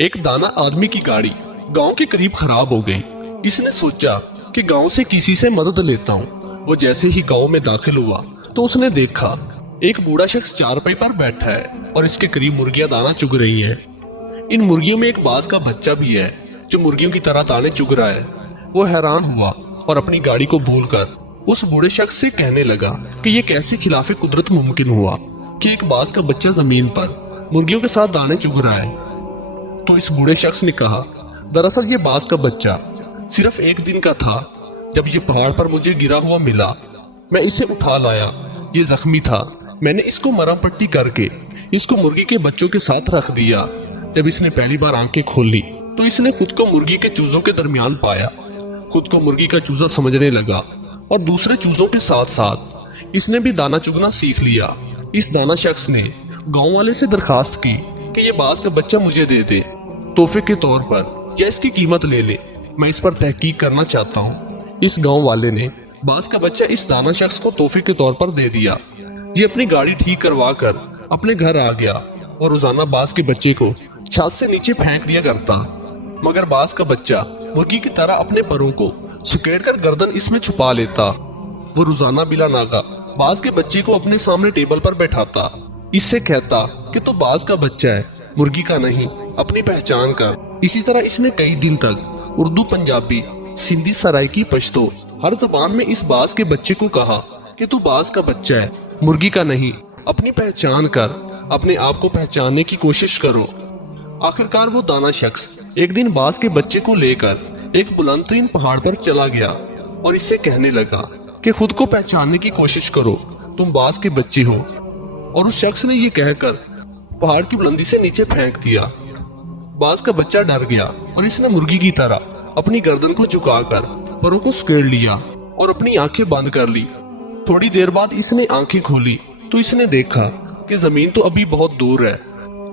ایک دانا آدمی کی گاڑی گاؤں کے قریب خراب ہو گئی۔ اس نے سوچا کہ گاؤں سے کسی سے مدد لیتا ہوں۔ وہ جیسے ہی گاؤں میں داخل ہوا تو اس نے دیکھا ایک بوڑھا شخص چارپائی پر بیٹھا ہے اور اس کے قریب مرغیاں دانا چگ رہی ہیں۔ ان مرغیوں میں ایک باز کا بچہ بھی ہے جو مرغیوں کی طرح دانے چگ رہا ہے۔ وہ حیران ہوا اور اپنی گاڑی کو بھول کر اس بوڑھے شخص سے کہنے لگا کہ یہ کیسے خلاف قدرت ممکن ہوا کہ ایک باز کا بچہ زمین پر مرغیوں کے ساتھ دانے چگ رہا ہے۔ تو اس بوڑھے شخص نے کہا، دراصل یہ باز کا بچہ صرف ایک دن کا تھا۔ جب یہ پہاڑ پر مجھے گرا ہوا ملا، میں اسے اٹھا لایا۔ یہ زخمی تھا، میں نے اس کو مرہم پٹی کر کے اس کو مرغی کے بچوں کے ساتھ رکھ دیا۔ جب اس نے پہلی بار آنکھیں کھولی تو اس نے خود کو مرغی کے چوزوں کے درمیان پایا۔ خود کو مرغی کا چوزا سمجھنے لگا اور دوسرے چوزوں کے ساتھ ساتھ اس نے بھی دانا چگنا سیکھ لیا۔ اس دانا شخص نے گاؤں والے سے درخواست کی کہ یہ باز کا بچہ مجھے دے دے تحفے کے طور پر یا اس کی قیمت لے لے، میں اس پر تحقیق کرنا چاہتا ہوں۔ اس گاؤں والے نے باز کا بچہ اس دانا شخص کو تحفے کے طور پر دے دیا۔ یہ اپنی گاڑی ٹھیک کروا کر اپنے گھر آ گیا اور روزانہ باز کے بچے کو چھت سے نیچے پھینک دیا کرتا، مگر باز کا بچہ مرغی کی طرح اپنے پروں کو سکیڑ کر گردن اس میں چھپا لیتا۔ وہ روزانہ بلا ناغہ باز کے بچے کو اپنے سامنے ٹیبل پر بیٹھاتا، اس سے کہتا کہ تو باز کا بچہ ہے، مرغی کا نہیں، اپنی پہچان کر۔ اسی طرح اس نے کئی دن تک اردو، پنجابی، سندھی، سرائکی، پشتو ہر زبان میں اس باز کے بچے کو کہا کہ تو باز کا بچہ ہے، مرغی کا نہیں، اپنی پہچان کر، اپنے آپ کو پہچاننے کی کوشش کرو۔ آخرکار وہ دانا شخص ایک دن باز کے بچے کو لے کر ایک بلند ترین پہاڑ پر چلا گیا اور اس سے کہنے لگا کہ خود کو پہچاننے کی کوشش کرو، تم باز کے بچے ہو۔ اور اس شخص نے یہ کہہ کر پہاڑ کی بلندی سے نیچے پھینک دیا۔ باز کا بچہ ڈر گیا اور اس نے مرغی کی طرح اپنی گردن کو جھکا کر پروں کو سکیڑ لیا اور اپنی آنکھیں بند کر لی۔ تھوڑی دیر بعد اس نے آنکھیں کھولی تو اس نے دیکھا کہ زمین تو ابھی بہت دور ہے۔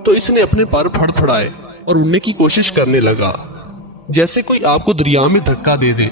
تو اس نے اپنے پر پھڑ پھڑائے اور اڑنے کی کوشش کرنے لگا، جیسے کوئی آپ کو دریا میں دھکا دے دے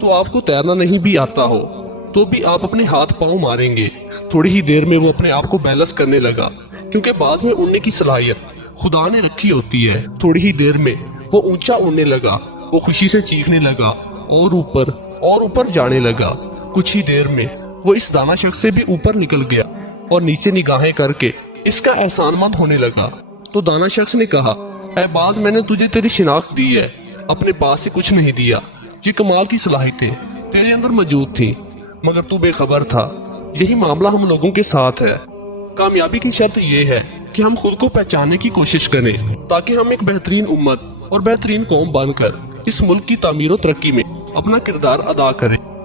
تو آپ کو تیرنا نہیں بھی آتا ہو تو بھی آپ اپنے ہاتھ پاؤں ماریں گے۔ تھوڑی ہی دیر میں وہ اپنے آپ کو بیلنس کرنے لگا، کیونکہ باز میں اڑنے کی صلاحیت خدا نے رکھی ہوتی ہے۔ تھوڑی ہی دیر میں وہ اونچا اڑنے لگا، وہ خوشی سے چیخنے لگا اور اوپر جانے لگا۔ کچھ ہی دیر میں وہ اس دانا شخص سے بھی اوپر نکل گیا اور نیچے نگاہیں کر کے اس کا احسان مند ہونے لگا۔ تو دانا شخص نے کہا، اے باز، میں نے تجھے تیری شناخت دی ہے، اپنے پاس سے کچھ نہیں دیا۔ یہ کمال کی صلاحیتیں تیرے اندر موجود تھیں، مگر تو بے خبر تھا۔ یہی معاملہ ہم لوگوں کے ساتھ ہے۔ کامیابی کی شرط یہ ہے کہ ہم خود کو پہچاننے کی کوشش کریں تاکہ ہم ایک بہترین امت اور بہترین قوم بن کر اس ملک کی تعمیر و ترقی میں اپنا کردار ادا کریں۔